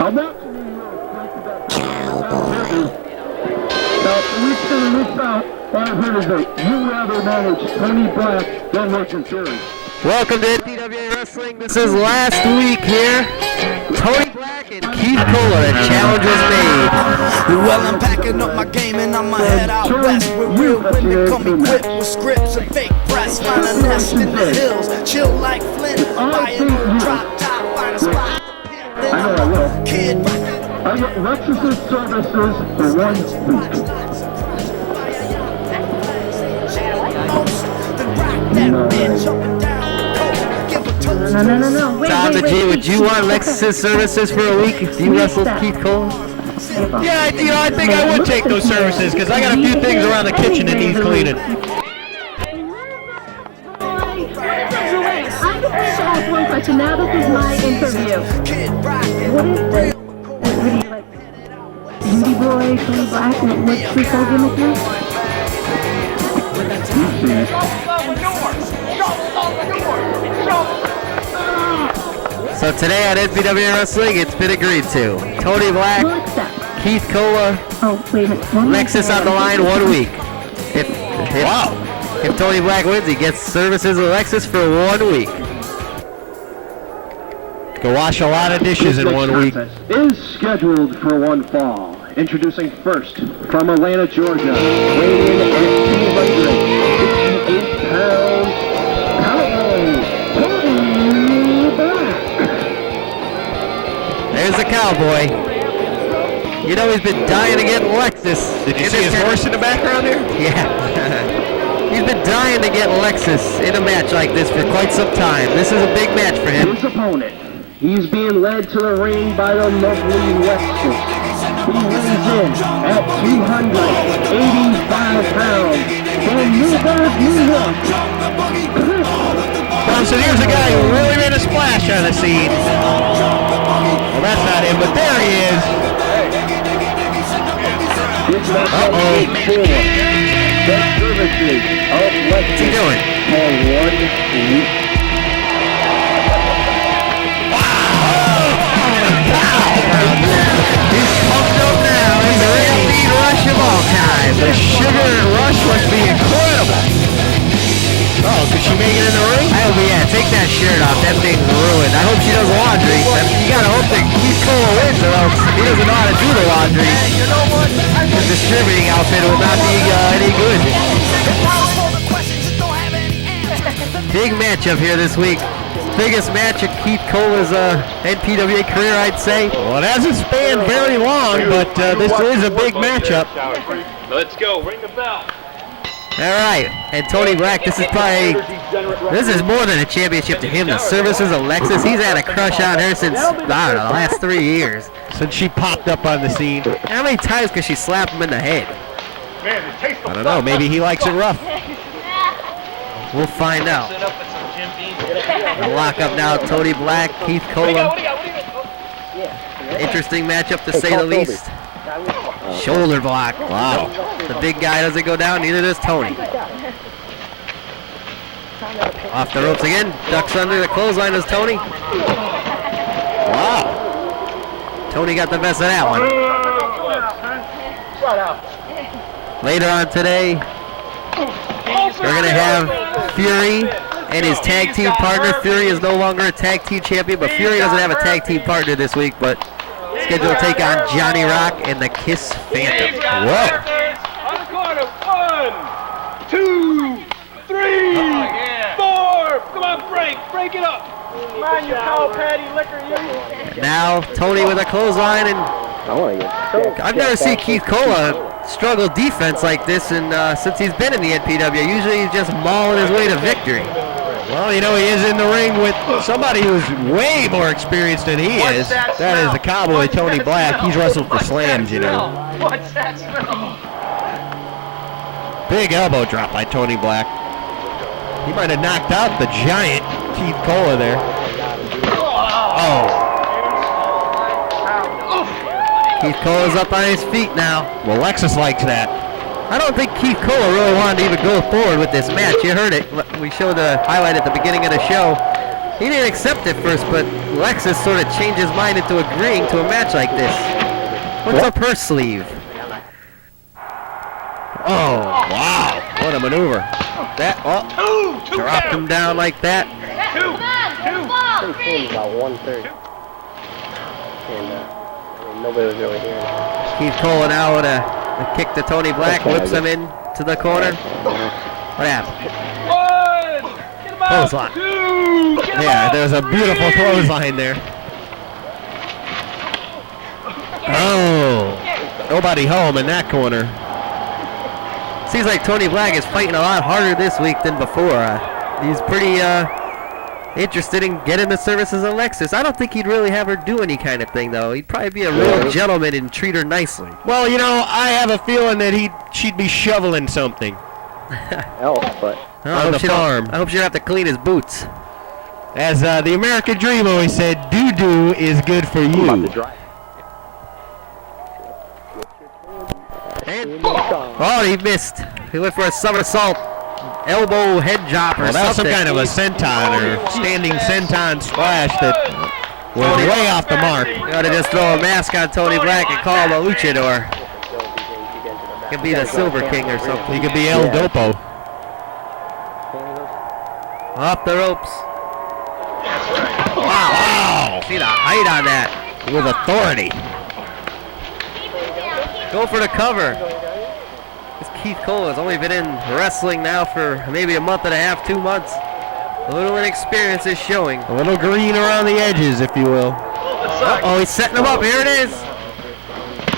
Cowboy. Now, we're going to miss out. I've heard of it. You rather manage Tony Black than Merchant Fury. Welcome to NPWA Wrestling. This is last week here. Tony Black and Keith Kohler, the challenge was made. Well, I'm packing up my game and I'ma head out west with real women come equipped with scripts and fake press. Find a nest in the hills, chill like Flint. Buy a new drop top, find a spot. Then I'm a kid. I get Lexxus services for 1 week. No. Dr. G, would you want Lexxus services for a week if you wrestled Keith Kohler? Yeah, I think I would take those services because I got a few things around the kitchen that needs cleaning. One question. Now this is my interview. What do you like? Beauty boy, Tony Black, what's this whole gimmick here? So today at NPWA Wrestling, it's been agreed to. Tony Black, Keith Kohler, Lexxus on the line 1 week. If Tony Black wins, he gets services with Lexxus for 1 week. Go wash a lot of dishes in 1 week. Is scheduled for one fall. Introducing first from Atlanta, Georgia, weighing in at 268 pounds, Cowboy Tony Black. There's the Cowboy. You know he's been dying to get Lexxus. Did you see his horse in the background there? Yeah. He's been dying to get Lexxus in a match like this for quite some time. This is a big match for him. His opponent, he's being led to the ring by the lovely Lexxus. He weighs in at 285 pounds from Newburgh, New York. Well, so here's a guy who really made a splash on the scene. Well, that's not him, but there he is. Uh-oh. The services of Lexxus. What's he doing? For 1 week. Of all time. The sugar rush must be incredible. Oh, could she make it in the ring? I hope, yeah, take that shirt off. That thing's ruined. I hope she does laundry. You gotta hope that Keith Kohler wins or else he doesn't know how to do the laundry. His distributing outfit will not be any good. Big matchup here this week. Biggest match of Keith Kohler's NPWA career, I'd say. Well, it hasn't spanned very long, but this is a big matchup. Let's go. Ring the bell. All right, and Tony Black, this is more than a championship to him. The services of Lexxus, he's had a crush on her since, I don't know, the last 3 years. Since she popped up on the scene. How many times could she slap him in the head? I don't know, maybe he likes it rough. We'll find out. The lockup now, Tony Black, Keith Kohler. Interesting matchup to say the least. Shoulder block. Wow. The big guy doesn't go down, neither does Tony. Off the ropes again. Ducks under the clothesline as Tony. Wow. Tony got the best of that one. Later on today, we're going to have Fury and his tag team partner. Fury is no longer a tag team champion, but Fury doesn't have a tag team partner this week, but scheduled to take on Johnny Rock and the Kiss Phantom. Whoa. On the corner. 1, 2, 3, 4. Come on, break it up. Come on, you cow patty liquor, you. Now Tony with a clothesline, and I've never seen Keith Kohler struggle defense like this, and since he's been in the NPWA, usually he's just mauling his way to victory. Well, you know, he is in the ring with somebody who's way more experienced than he is. That is the Cowboy Tony Black. He's wrestled for slams, you know. What's that smell? Big elbow drop by Tony Black. He might have knocked out the giant Keith Kohler there. Oh. Keith Kohler's up on his feet now. Well, Lexxus likes that. I don't think Keith Kohler really wanted to even go forward with this match. You heard it. We showed the highlight at the beginning of the show. He didn't accept it first, but Lexxus sort of changed his mind into agreeing to a match like this. What's up her sleeve? Oh, wow. What a maneuver. That, Dropped him down like that. About 1:30. And nobody was really here. Keith Cole now with a kick to Tony Black, whips him in to the corner. What happened? Clothesline. yeah, there's a beautiful clothesline there. Oh, nobody home in that corner. Seems like Tony Black is fighting a lot harder this week than before. He's pretty interested in getting the services of Lexxus. I don't think he'd really have her do any kind of thing, though. He'd probably be a real gentleman and treat her nicely. Well, you know, I have a feeling that she'd be shoveling something. But On the farm. I hope she don't have to clean his boots. As the American Dream always said, doo-doo is good for you. Oh, he missed. He went for a somersault. Elbow head drop or Well, that was some something. kind of a senton or standing senton splash that was way off the mark. You gotta just throw a mask on Tony Black and call him a luchador. Could be the Silver King or something. He could be El Dopo. Off the ropes. Wow. See the height on that. With authority. Go for the cover. This Keith Cole has only been in wrestling now for maybe a month and a half, 2 months. A little inexperience is showing. A little green around the edges, if you will. Uh-oh, he's setting him up. Here it is.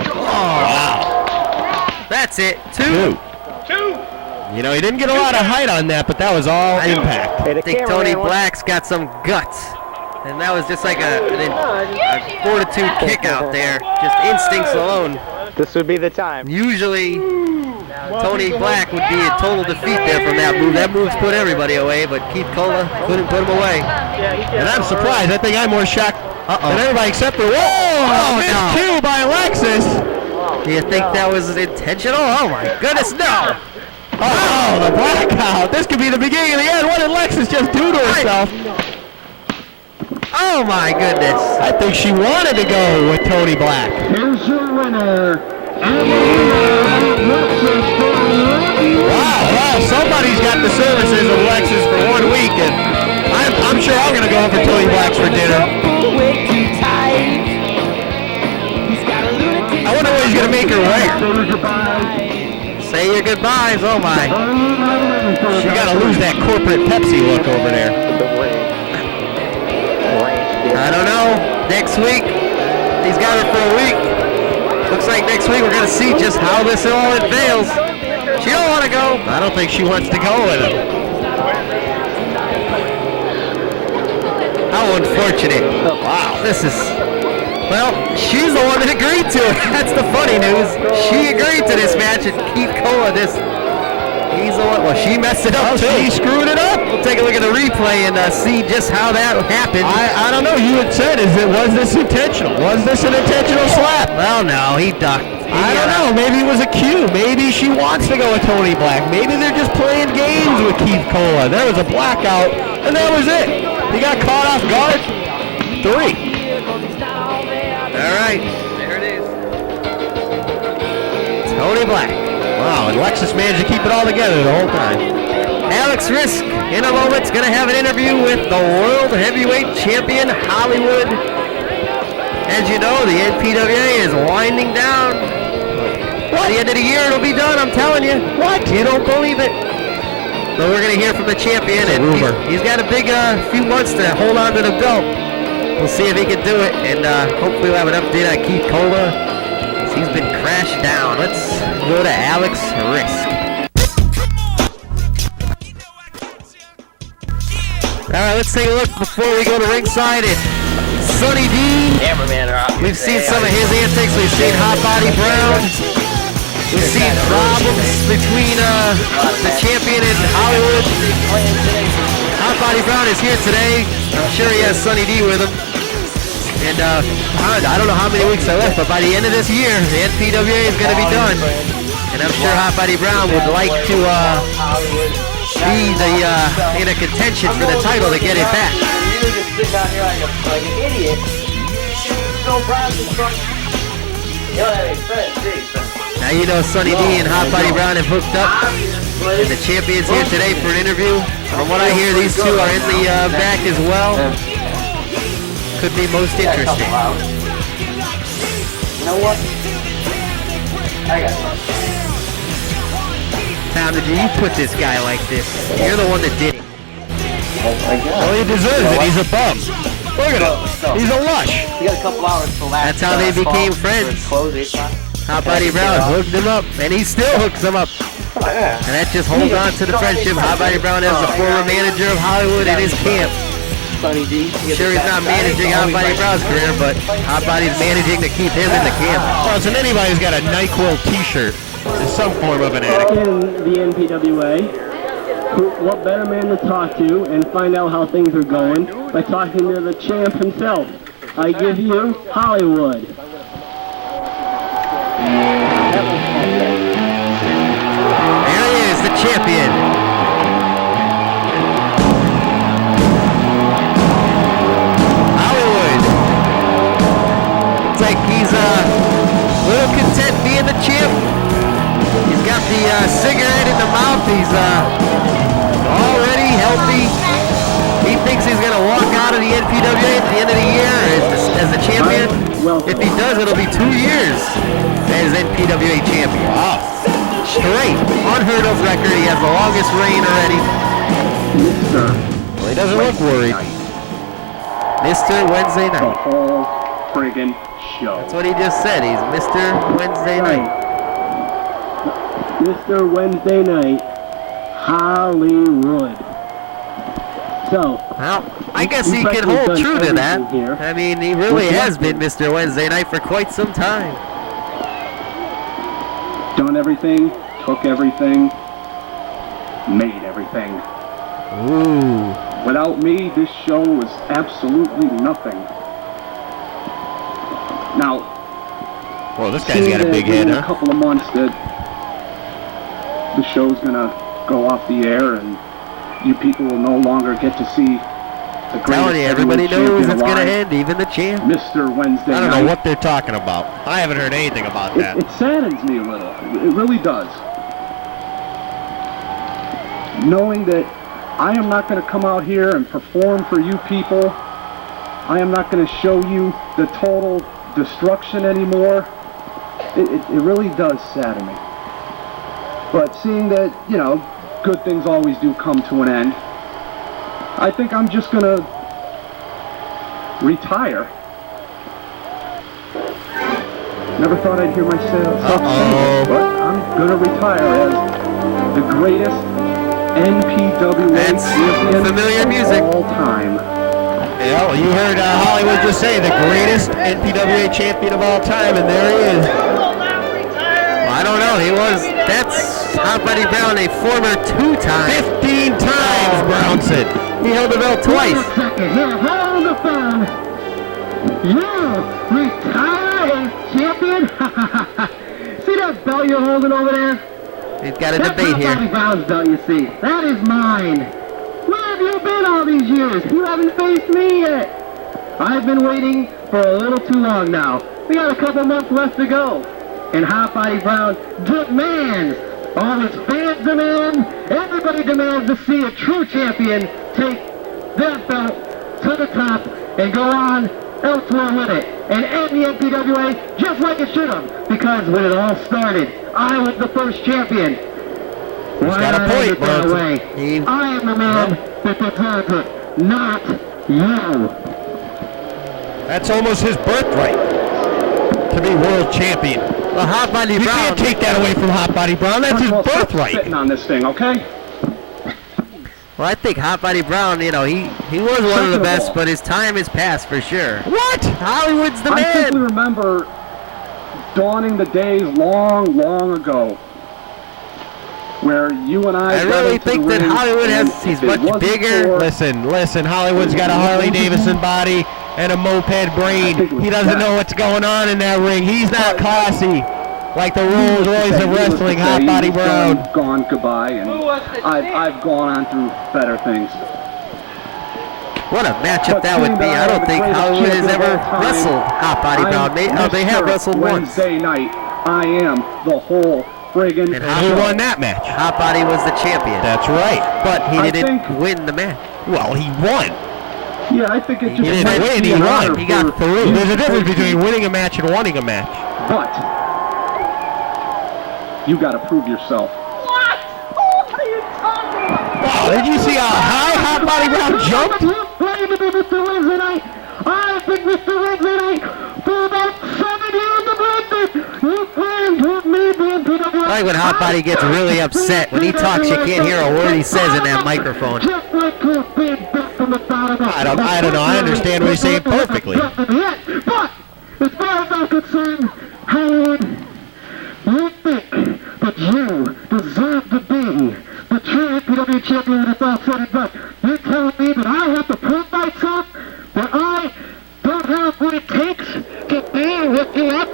Oh, Wow. that's it. Two. You know, he didn't get a lot of height on that, but that was all impact. I think Tony Black's got some guts. And that was just like a fortitude kick out there. Just instincts alone. this would be the time. Usually, Tony Black would be in total defeat there from that move. That move's put everybody away, but Keith Cole couldn't put him away. And I'm surprised. I think I'm more shocked than everybody except for, missed two by Lexxus. Do you think that was intentional? Oh my goodness, no! Oh, the blackout. This could be the beginning of the end. What did Lexxus just do to herself? Oh my goodness. I think she wanted to go with Tony Black. Here's your winner. Wow, somebody's got the services of Lexxus for 1 week, and I'm sure I'm going to go for Tony Black's for dinner. I wonder what he's going to make her wear. Say your goodbyes, oh my. She got to lose that corporate Pepsi look over there. I don't know. Next week, he's got her for a week. Looks like next week we're going to see just how this all unveils. She don't want to go. I don't think she wants to go with him. How unfortunate. Wow. This is, well, she's the one that agreed to it. That's the funny news. She agreed to this match, and Keith Cole, he's the one. Well, she messed it up too. She screwed it up. We'll take a look at the replay and see just how that happened. I don't know. You had said, was this intentional? Was this an intentional slap? Well, no, he ducked. I don't know. Maybe it was a cue. Maybe she wants to go with Tony Black. Maybe they're just playing games with Keith Cole. There was a blackout, and that was it. He got caught off guard. 3. All right, there it is. Tony Black. Wow, and Lexxus managed to keep it all together the whole time. Alex Risk, in a moment, is going to have an interview with the World Heavyweight Champion, Hollywood. As you know, the NPWA is winding down. By the end of the year, it'll be done, I'm telling you. What? You don't believe it. So we're going to hear from the champion, and he's got a big few months to hold on to the belt. We'll see if he can do it, and hopefully we'll have an update on Keith Cola. He's been crashed down. Let's go to Alex Risk. All right, let's take a look before we go to ringside at Sonny D. We've seen some of his antics. We've seen Hot Body Brown. We've seen problems between the champion and Hollywood. Hot Body Brown is here today. I'm sure he has Sonny D with him. And I don't know how many weeks are left, but by the end of this year, the NPWA is going to be done. And I'm sure Hot Body Brown would like to be in a contention for the title to get it back. were just sitting out here like an idiot. So proud of the front. You don't have any friends, do you? Now you know Sonny D and Hot Body Brown have hooked up. And the champion's here today for an interview. From what I hear, these two are in the back as well. Could be most interesting. You know what? I got it. Tom, did you put this guy like this? You're the one that did it. Oh my God. Well, he deserves it. He's a bum. Look at him. He's a lush. You got a couple hours till last. That's how they became friends. Hot Body Brown hooked him up, and he still hooks him up. And that just holds on to the friendship. Hot Body Brown is the former manager of Hollywood in his camp. Sure, he's not managing Hot Body Brown's career, but Hot Body's managing to keep him in the camp. Well, so anybody's got a NyQuil t-shirt is some form of an addict. In the NPWA, what better man to talk to and find out how things are going by talking to the champ himself. I give you Hollywood. There he is, the champion. Hollywood. Looks like he's a little content being the champ. He's got the cigarette in the mouth. He's already healthy. He thinks he's going to walk out of the NPWA at the end of the year as the champion. If he does, it'll be 2 years as NPWA champion. Wow. Straight, unheard of record. He has the longest reign already. Well, he doesn't look worried. Mr. Wednesday The night. whole friggin' show. That's what he just said. He's Mr. Wednesday night. Mr. Wednesday night, Hollywood. So, Well, I guess he can hold true to that. I mean, he really has been Mr. Wednesday night for quite some time. done everything, took everything, made everything. Ooh. Without me, this show was absolutely nothing. Now, well, this guy's got a big head, in huh? a couple of months that the show's gonna go off the air and you people will no longer get to see the greatest Telling you, everybody heavyweight knows champion it's gonna alive, end, even the champ. Mr. Wednesday I don't night. know what they're talking about. I haven't heard anything about that. It saddens me a little. It really does. Knowing that I am not going to come out here and perform for you people. I am not going to show you the total destruction anymore. It really does sadden me. But seeing that, you know, good things always do come to an end, I think I'm just going to retire. Never thought I'd hear myself say it, but I'm going to retire as the greatest NPWA That's champion familiar music. of all time. Yeah, well, you heard Hollywood just say the greatest NPWA champion of all time, and there he is. Well, I don't know. That's Hot Buddy Brown, a former two-time. 15 times, Brown said. He held the belt twice. Wait a second. Here, hold the phone. You retire as champion? See that belt you're holding over there? He's got a That's debate Hot Body here. Brown's belt, you see. That is mine. Where have you been all these years? You haven't faced me yet. I've been waiting for a little too long now. We got a couple months left to go. And Hot Body Brown demands, all his fans demand, everybody demands to see a true champion take that belt to the top and go on elsewhere with it. And end the NPWA just like it should have. Because when it all started, I was the first champion. He's got a point, Bronson. I am the man that deserves it, not you. That's almost his birthright to be world champion. Well, Hot Body You Brown. can't take that away from Hot Body Brown. That's his Stop birthright. sitting on this thing, okay? Well, I think Hot Body Brown, you know, he was one of the best, but his time has passed for sure. What? Hollywood's the I simply man. remember dawning the days long, long ago where you and I I really got into think the that ring, Hollywood and he's if it much wasn't bigger. for- Listen, Hollywood's got a Harley Davidson body and a moped brain. He doesn't know what's going on in that ring. He's not classy like the Rolls Royce of wrestling, Hot Body Brown. Gone goodbye, and I've gone on through better things. What a matchup that would be. I don't think Hollywood has ever wrestled Hot Body Brown. They have wrestled once. Wednesday night, I am the whole friggin' And Who won that match? Hot Body was the champion. That's right. But he didn't win the match. Well, he won. Yeah, I think it just He didn't might win, be he an won. honor He got for through. you There's a difference folks. between winning a match and wanting a match. But you got to prove yourself. What? What are you talking about? Wow, did you see how high Hot Body Brown jumped? You played to be Mr. Wednesday night. I've been Mr. Wednesday night for about 7 years of Wednesday. You played with me, the NPWA. I like when Hot Body gets really upset. When he talks, you can't hear a word he says in that microphone. Just like you've been back from the bottom of I don't know. I understand what he's saying perfectly. But as far as I'm concerned, Howard, you think that you deserve to be the true NPWA champion when it's all said and done. You're telling me that I have to prove myself, that I don't have what it takes to be what you are?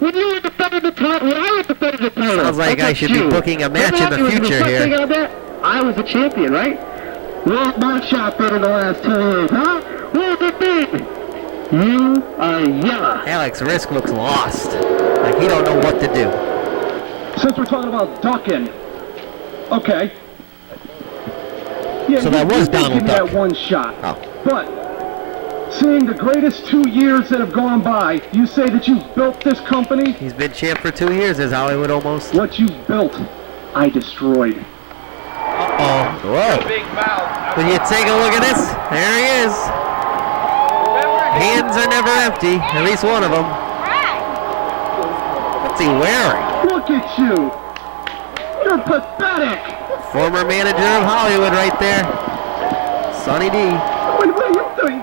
When you were defending the title, when I was defending the title. Sounds like I should be booking a match in the future here. I was the champion, right? Where's my shot been in the last 2 years, huh? Where's it been? You are yellow. Alex Risk looks lost. Like he don't know what to do. Since we're talking about ducking, okay. Yeah, So that was Donald give me Duck. that one shot. Oh. But seeing the greatest 2 years that have gone by, you say that you've built this company. He's been champ for 2 years, as Hollywood almost. What you built, I destroyed. Oh, whoa. Big mouth. When you take a look at this, there he is. Hands are never empty, at least one of them. What's he wearing? Look at you. You're pathetic. Former manager of Hollywood right there. Sonny D. What are you doing?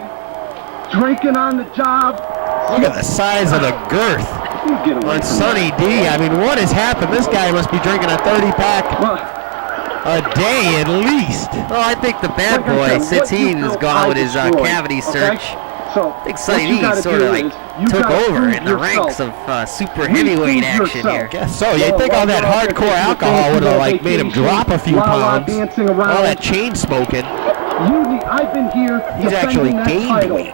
Drinking on the job? Look at the size of the girth You get away on from Sonny D. I mean, what has happened? This guy must be drinking a 30-pack that. Well, a day at least. Well, I think the bad like I boy, said, since what you he's built, gone I with his destroyed, cavity okay? search, So, I think what Sonny you D gotta sort of do like is you took gotta over prove in the ranks yourself. of super Reprove heavyweight action yourself. here. Guess so. You'd think all that hardcore alcohol would have like made him drop a few pounds. Dancing around. All that chain smoking. I've been here He's actually defending that gained title. weight.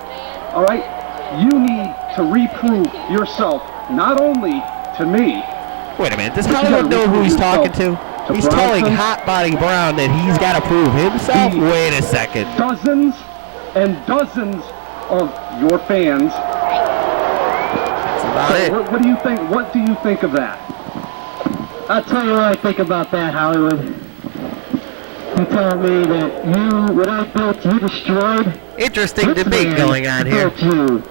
All right? You need to reprove yourself, not only to me. Wait a minute. Does Hollywood know who he's talking to? He's telling Bronson. Hot Body Brown that he's got to prove himself? Wait a second. Dozens and dozens of your fans. That's about So it. what do you think? What do you think of that? I'll tell you what I think about that, Hollywood. You tell me that what I built, you destroyed. Interesting This debate man going on here. built you.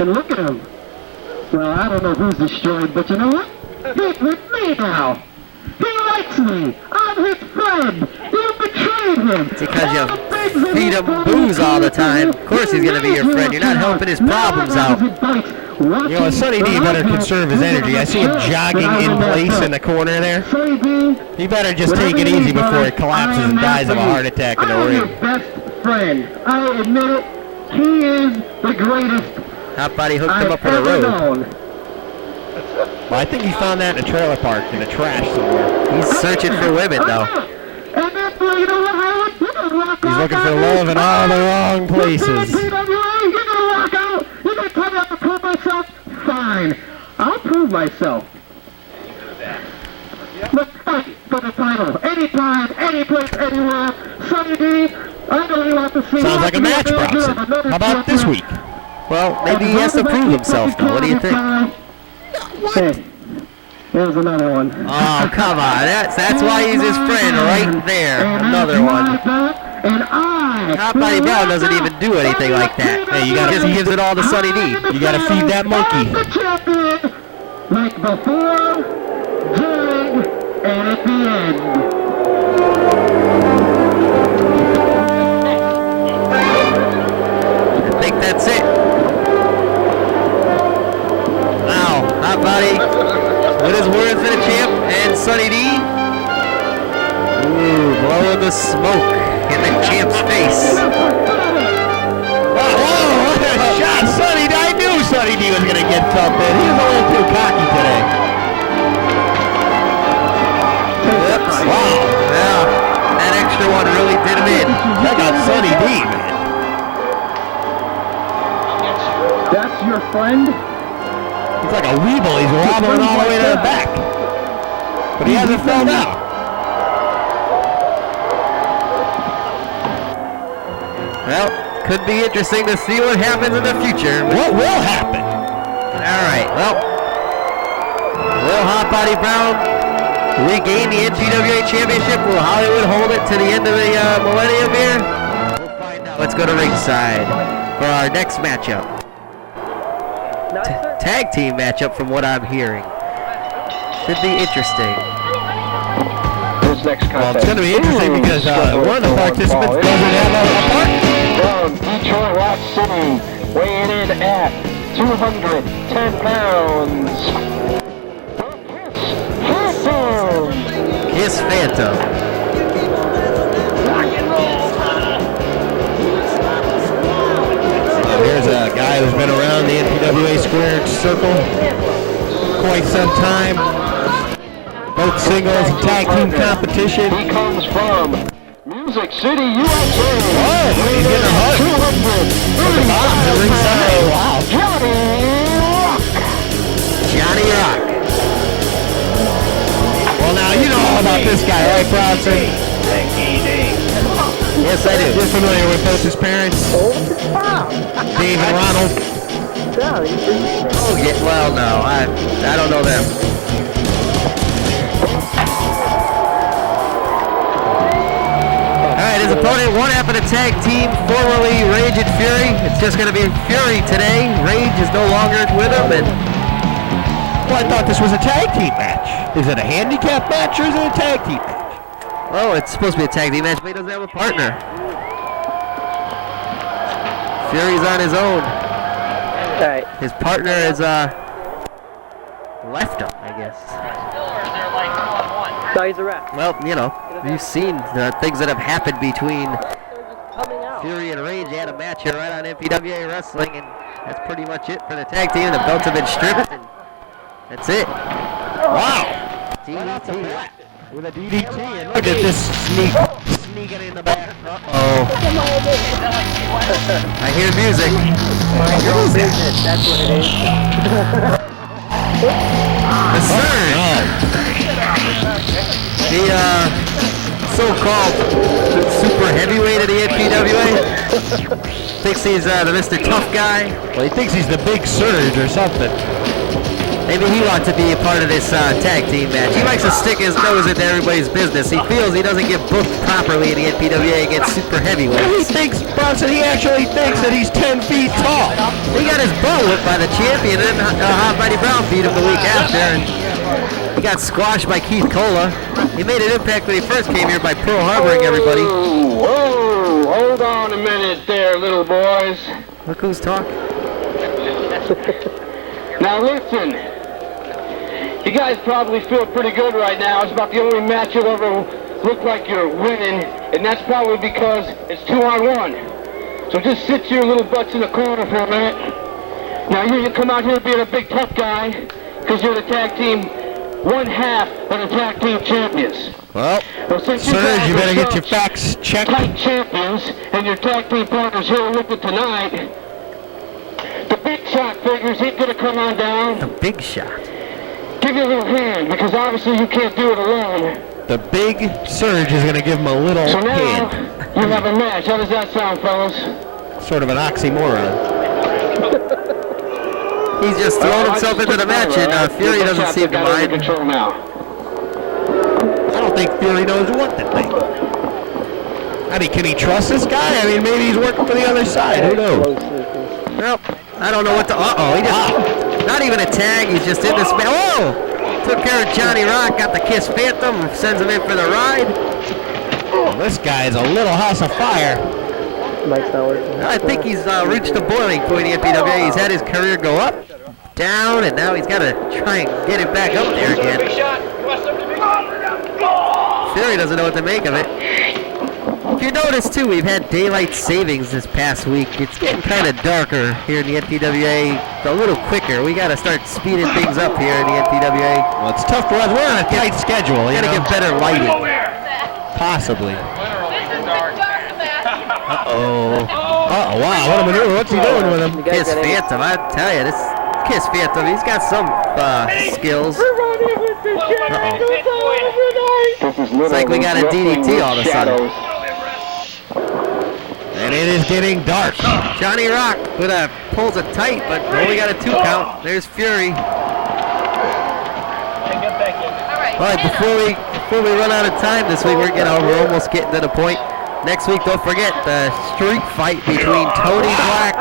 And look at him. Well, I don't know who's destroyed, but you know what? He's with me now. He likes me. I'm his friend. You betrayed him. It's because you feed him booze all the time. Of course he's going to be your friend. You're not helping his problems out. You know, Sonny D better conserve his energy. I see him jogging in place in the corner there. Sonny D, He better just take it easy before he collapses and dies of a heart attack in the I'm your ring. best friend. I admit it. He is the greatest Hot Body hooked him I've up on the ever road. known. Well, I think he found that in a trailer park in the trash somewhere. He's searching for women, though. And that's why, you know what, Howard? You're gonna walk He's out looking for on love me. in all the wrong places. You're gonna walk out. You're gonna tell me I have to prove myself? Fine. I'll prove myself. Let's fight for the title. Anytime, any place, anywhere. Sonny D, I know you want to see. Sounds like a match, Bronson. How about this week? Well, maybe he has to prove himself, though. What do you think? Hey, there's another one. Oh, come on. That's why he's his friend right there. Another one. And I. Hot Body Brown doesn't even do anything like that. Hey, you gotta just gives it all to Sonny D. You gotta feed that monkey. The champion, like before, during, and at the end. I think that's it. Wow, Hot Body with his words for the champ and Sonny D. Ooh, blowing the smoke in the champ's face. Whoa, what a shot. Sonny D. I knew Sonny D was going to get tough, man. He was a little too cocky today. Oops. Wow. Yeah, that extra one really did him in. Check out Sonny Kenny D, man. That's your friend? He's like a weeble. He's wobbling all the way to the back. But he hasn't fell down. Well, could be interesting to see what happens in the future. What will happen? All right, well, will Hot Body Brown regain the NPWA championship? Will Hollywood hold it to the end of the millennium here? We'll find out. Let's go to ringside for our next matchup. Tag team matchup from what I'm hearing. Should be interesting. This next Well, contest. it's going to be interesting because one of the participants doesn't have a partner. From Detroit Rock City, weighing in at 210 pounds. Kiss Phantom. Here's a guy who's been around the NPWA squared circle quite some time. Both singles and tag team competition. He comes from Music City, USA. Oh, he's getting a hug. 200. From the bottom to ringside. Wow. Johnny Rock. Well, now you know all about this guy, right, Bronson? Yes, I do. You're familiar with both his parents, Dave and Ronald. Oh, yeah, well, no, I don't know them. All right, his opponent, one half of the tag team, formerly Rage and Fury. It's just going to be Fury today. Rage is no longer with him, and Well, I thought this was a tag team match. Is it a handicap match or is it a tag team match? oh, it's supposed to be a tag team match, but he doesn't have a partner. Fury's on his own. Alright. His partner is left him, I guess. No, he's a ref. Well, you know, you've seen the things that have happened between Fury and Rage. They had a match here right on NPWA Wrestling, and that's pretty much it for the tag team. The belts have been stripped, and that's it. Wow. DDT. With a DDT, and look at this sneaking in the back. Uh-oh. I hear music. Mind your own business, that's what it is. The Surge. The so-called super heavyweight of the NPWA. Thinks he's the Mr. Tough guy. Well, he thinks he's the big Surge or something. Maybe he wants to be a part of this tag team match. He likes to stick his nose into everybody's business. He feels he doesn't get booked properly in the NPWA against super He heavyweights. thinks, Bronson, he actually thinks that he's 10 feet tall. He got his butt whipped by the champion, and then Hot Body Brown beat him the week after, and he got squashed by Keith Cola. He made an impact when he first came here by Pearl Harboring everybody. Whoa, hold on a minute there, little boys. Look who's talking. Now listen, you guys probably feel pretty good right now. It's about the only match you'll ever look like you're winning, and that's probably because it's 2-on-1. So just sit your little butts in the corner for a minute. Now you come out here being a big tough guy, because you're the tag team, one half of the tag team champions. Well, Since Surge, you better get your such facts checked. tight champions, and your tag team partners here with you tonight, the big shot figures, he's going to come on down. The big shot. Give you a little hand, because obviously you can't do it alone. The big Surge is going to give him a little So now, hand. you have a match. How does that sound, fellas? Sort of an oxymoron. He's just thrown himself into the match, and Fury doesn't seem to mind. Control now. I don't think Fury knows what to think. I mean, can he trust this guy? I mean, maybe he's working for the other side. Who knows? Well, I don't know what to... Uh-oh, he just... Not even a tag, he's just in this match. Whoa! Took care of Johnny Rock, got the Kiss Phantom, sends him in for the ride. Well, this guy is a little house of fire. Mike's not working. I think he's reached the boiling point in the NPWA. He's had his career go up, down, and now he's got to try and get it back up there again. Fury doesn't know what to make of it. If you notice, too, we've had daylight savings this past week. It's getting kind of darker here in the NPWA, a little quicker. We got to start speeding things up here in the NPWA. Well, it's tough for us. We're on a tight schedule. We got to get better lighting. Possibly. Uh-oh. Uh-oh, wow, what a maneuver. What's he doing with him? Kiss Phantom, I tell you, this Kiss Phantom, he's got some skills. It's like we got a DDT all of a sudden. And it is getting dark. Johnny Rock pulls it tight, but only got a 2 count. There's Fury. All right, before we run out of time this week, we're almost getting to the point. Next week, don't forget the street fight between Tony Black.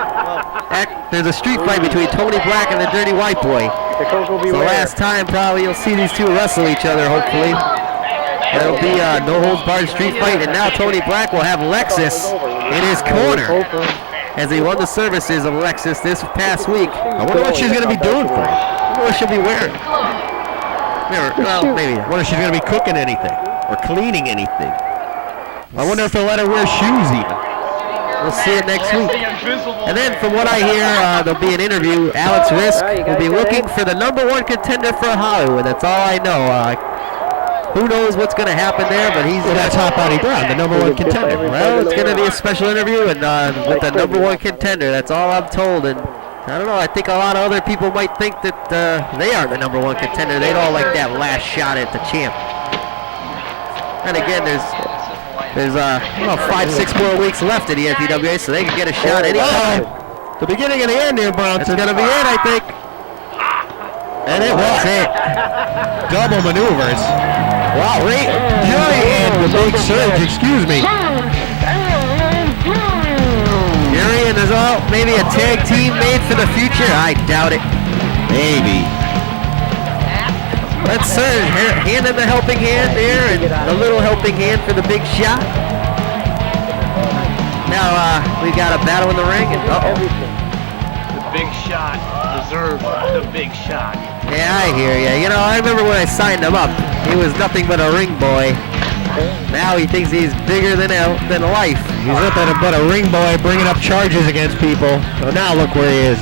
There's a street fight between Tony Black and the Dirty White Boy. So last time, probably you'll see these two wrestle each other. Hopefully, it'll be a no-holds-barred street fight, and now Tony Black will have Lexxus in his corner as he won the services of Lexxus this past week. I wonder what she's going to be doing for him. I wonder what she'll be wearing. Well, maybe. I wonder if she's going to be cooking anything or cleaning anything. I wonder if they'll let her wear shoes even. We'll see it next week. And then from what I hear, there'll be an interview. Alex Risk will be looking for the #1 contender for Hollywood. That's all I know. Who knows what's going to happen there, but he's... Well, that's Hot Body Brown, the #1 contender. Well, it's going to be a special interview and with the #1 contender. That's all I'm told. And I don't know, I think a lot of other people might think that they are the #1 contender. They'd all like that last shot at the champ. And again, there's 5-6 more weeks left in the NPWA, so they can get a shot anytime. The beginning of the end here, Bronson. It's going to be it, I think. And it was it. Double maneuvers. Wow, Fury and the big surge, excuse me. Fury and is all maybe a tag team made for the future? I doubt it. Maybe. Let's Surge, hand in the helping hand there, and a little helping hand for the big shot. Now we got a battle in the ring, and The big shot deserves the big shot. Yeah, I hear you. You know, I remember when I signed him up, he was nothing but a ring boy. Now he thinks he's bigger than life. He's nothing but a ring boy bringing up charges against people. So now look where he is.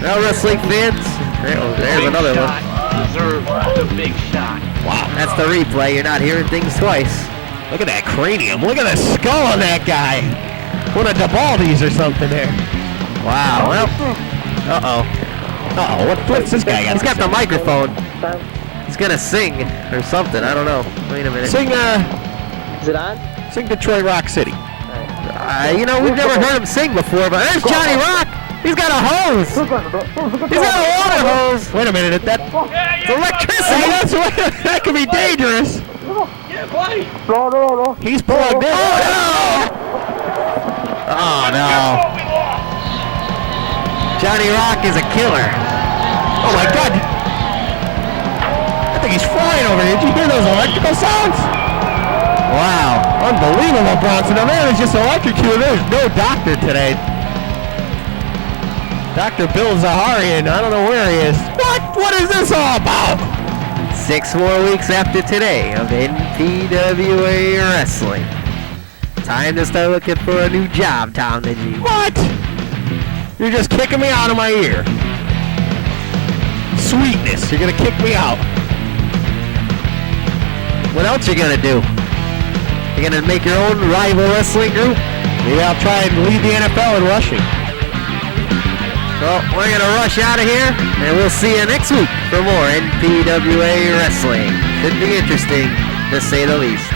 Well, wrestling fans, there's another one. Deserves the big shot. Wow, that's the replay. You're not hearing things twice. Look at that cranium. Look at the skull on that guy. One of DeBaldi's or something there. Wow, well, What's this guy got? He's got the microphone. He's gonna sing or something. I don't know. Wait a minute. Sing, Is it on? sing Detroit Rock City. You know, we've never heard him sing before, but there's Johnny Rock. He's got a hose. He's got a water hose. Wait a minute, It's electricity. That could be dangerous. Yeah, play. He's plugged in. Oh no. Johnny Rock is a killer. Oh my God. I think he's flying over here. Did you hear those electrical sounds? Wow. Unbelievable, Bronson. The man is just electrocuted. There's no doctor today. Dr. Bill Zaharian, I don't know where he is. What is this all about? 6 more weeks after today of NPWA wrestling. Time to start looking for a new job, Tom Ninja. What? You're just kicking me out of my ear. Sweetness, you're gonna kick me out. What else you gonna do? You gonna make your own rival wrestling group? Maybe I'll try and lead the NFL in rushing. Well, we're going to rush out of here, and we'll see you next week for more NPWA wrestling. Should be interesting, to say the least.